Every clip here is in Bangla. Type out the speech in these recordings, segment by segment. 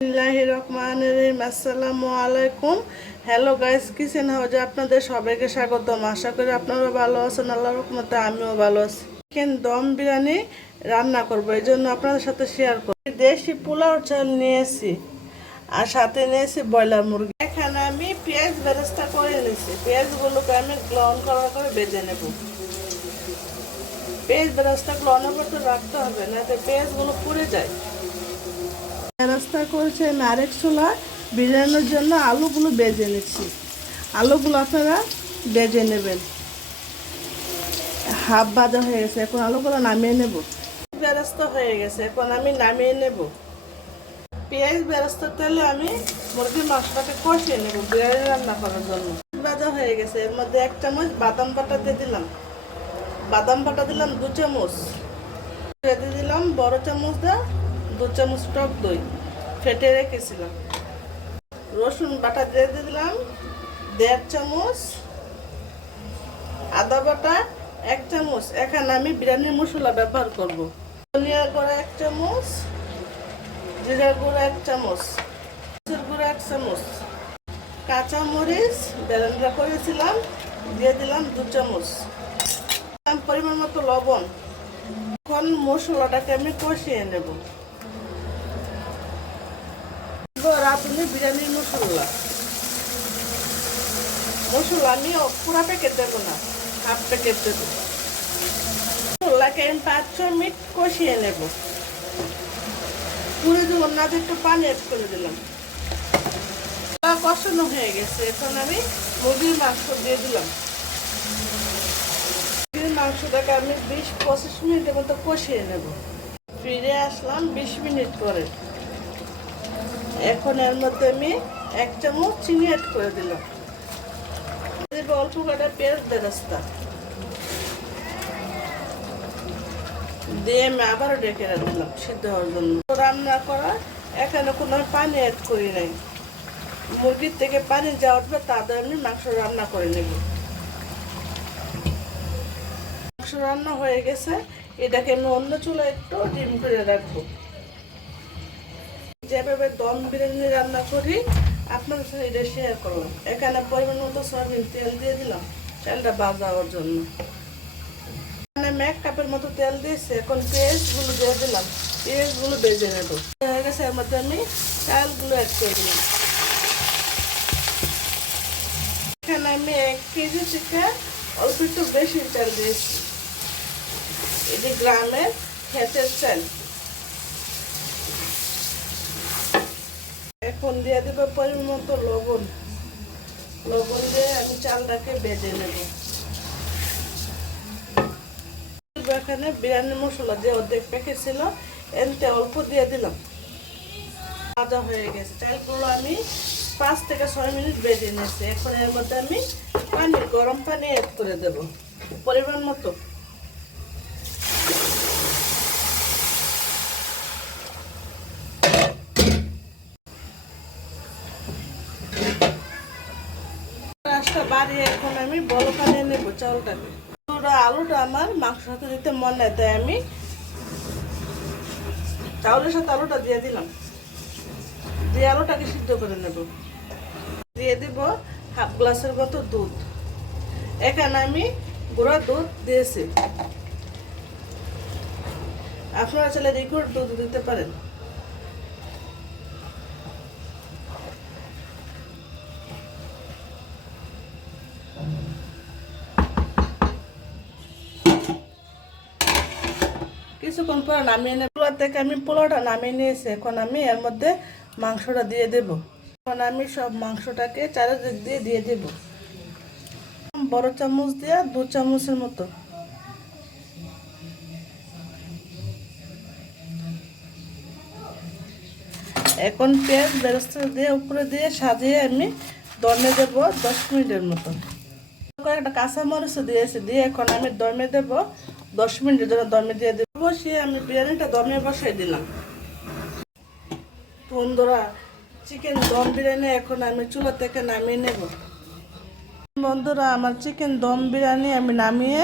বিসমিল্লাহির রহমানির রহিম। আসসালামু আলাইকুম। হ্যালো গাইস, কিচেন হাউজে আপনাদের সবাইকে স্বাগতম। আশা করি আপনারা ভালো আছেন। আল্লাহর রহমতে আমিও ভালো আছি। চিকেন দম বিরিয়ানি রান্না করবো, এই জন্য আপনাদের সাথে শেয়ার করব। দেশি পোলাও চাল নিয়েছি আর সাথে নিয়েছি ব্রয়লার মুরগি। এখানে আমি পেঁয়াজ বেরেস্তা করে নিয়েছি। পেঁয়াজগুলোকে আমি ব্রাউন কালার করে ভেজে নেব। পেঁয়াজ বেরেস্তাগুলো অনবরত রাখতে হবে, নাতে পেঁয়াজগুলো পুড়ে যায়। রাস্তা করেছে আমি আরেক চুলা বিরিয়ানির জন্য আলুগুলো বেজে নিচ্ছি। আলুগুলো আপনারা বেজে নেবেন। হাফ ভাজা হয়ে গেছে, এখন আলুগুলো নামিয়ে নেব। বেরেস্তা হয়ে গেছে, এখন আমি নামিয়ে নেব। পেঁয়াজ বেরেস্তার তেলে আমি মুরগির মাংসটাকে কষিয়ে নেব বিরিয়ানি রান্না করার জন্য। ভাজা হয়ে গেছে, এর মধ্যে 1 চামচ বাদাম বাটা দিয়ে দিলাম। বাদাম বাটা দিলাম 2 চামচ। দিয়ে দিলাম বড় চামচ 2 চামচ টক দই ফেটে রেখেছিলাম। রসুন বাটা দিয়ে দিলাম 1.5 চামচ। আদা বাটা 1 চামচ। এখানে আমি বিরিয়ানির মশলা ব্যবহার করব। ধনিয়া গুঁড়া 1 চামচ, জিরা গুঁড়া 1 চামচ, মরিচের গুঁড়া 1 চামচ, কাঁচা মরিচ ব্লেন্ডার করেছিলাম দিয়ে দিলাম 2 চামচ। পরিমাণ মতো লবণ। এখন মশলাটাকে আমি কষিয়ে নেব। রাঁধুনি বিরিয়ানির মশলা আমি পুরা প্যাকেট দেবো না, হাফ প্যাকেট দেবো। মশলাকে আমি 5-6 মিনিট কষিয়ে নেব। পুরো দেবো না, একটু পানি অ্যাড করে দিলাম। কষানো হয়ে গেছে, এখন আমি মুরগির মাংস দিয়ে দিলাম। মুরগির মাংসটাকে আমি 20-25 মিনিটের মতো কষিয়ে নেব। ফিরে আসলাম 20 মিনিট পরে। এখন এর মধ্যে আমি 1 চামচ চিনি অ্যাড করে দিলাম। অল্প করে পেঁয়াজ বেরেস্তা দিয়ে আমি আবার ডেকে দিলাম সিদ্ধ হওয়ার জন্য। রান্না করা এখানে কোনো পানি অ্যাড করি নাই। মুরগির থেকে পানি যা উঠবে তাদের আমি মাংস রান্না করে নেব। মাংস রান্না হয়ে গেছে, এটাকে আমি অন্য চুলায় একটু ডিম করে রাখবো। যেভাবে দম বিরিয়ানি রান্না করি আপনাদের সাথে এটা শেয়ার করলাম। এখানে পরিমাণ মতো সয়াবিন তেল দিয়ে দিলাম চালটা ভাজা হওয়ার জন্য। এখানে 1 কাপের মতো তেল দিয়েছি। এখন পেঁয়াজগুলো দিয়ে দিলাম। পেঁয়াজগুলো ভেজে নেব। হয়ে গেছে, এর মধ্যে আমি চালগুলো অ্যাড করে দিলাম। এখানে আমি 1 কেজি থেকে অল্প একটু বেশি চাল দিয়েছি। এটি গ্রামের ক্ষেতের চাল। এখন দিয়ে দেবো পরিমাণ মতো লবণ। লবণ দিয়ে আমি চালটাকে ভেজে নেব। এখানে বিরিয়ানি মশলা যে অর্ধেক প্যাকেট ছিল এতে অল্প দিয়ে দিলাম। ভাজা হয়ে গেছে, চালগুলো আমি 5 থেকে 6 মিনিট ভেজে নিয়েছি। এখন এর মধ্যে আমি গরম পানি অ্যাড করে দেব পরিমাণ মতো। বাড়িয়ে এখন আমি বড় পানিয়ে নেব চাউলটাকে। আলুটা আমার মাংসের সাথে দিতে মন নেই, তাই আমি চাউলের সাথে আলুটা দিয়ে দিলাম। দিয়ে আলুটাকে সিদ্ধ করে নেব। দিয়ে দিব হাফ গ্লাসের মতো দুধ। এখানে আমি গুঁড়া দুধ দিয়েছি, আপনারা চাইলে লিকুইড দুধ দিতে পারেন। কিছুক্ষণ পরে নামিয়ে নেব। পোলাও থেকে আমি পোলাওটা নামিয়ে নিয়েছি। এখন আমি এর মধ্যে মাংসটা দিয়ে দেব। এখন আমি সব মাংসটাকে চারিদিক দিয়ে দেব। বড় চামচ দিয়ে 2 চামচের মতো। এখন পেঁয়াজ বেরেস্তা দিয়ে উপরে দিয়ে সাজিয়ে আমি দমে দেব 10 মিনিটের মতো। একটা কাঁচামরিচ দিয়েছি, দিয়ে এখন আমি দমে দেব 10 মিনিটের জন্য। দমে দিয়ে দেব। বসিয়ে আমি বিরিয়ানিটা দমে বসাই দিলাম। বন্ধুরা, চিকেন দম বিরিয়ানি এখন আমি চুলা থেকে নামিয়ে নেব। বন্ধুরা, আমার চিকেন দম বিরিয়ানি আমি নামিয়ে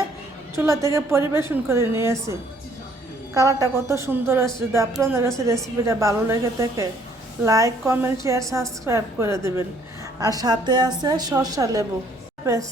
চুলা থেকে পরিবেশন করে নিয়েছি। কালারটা কত সুন্দর আসছে। যদি আপনাদের কাছে রেসিপিটা ভালো লেগে থাকে লাইক কমেন্ট শেয়ার সাবস্ক্রাইব করে দেবেন। আর সাথে আছে সরষা লেবু। বেশ।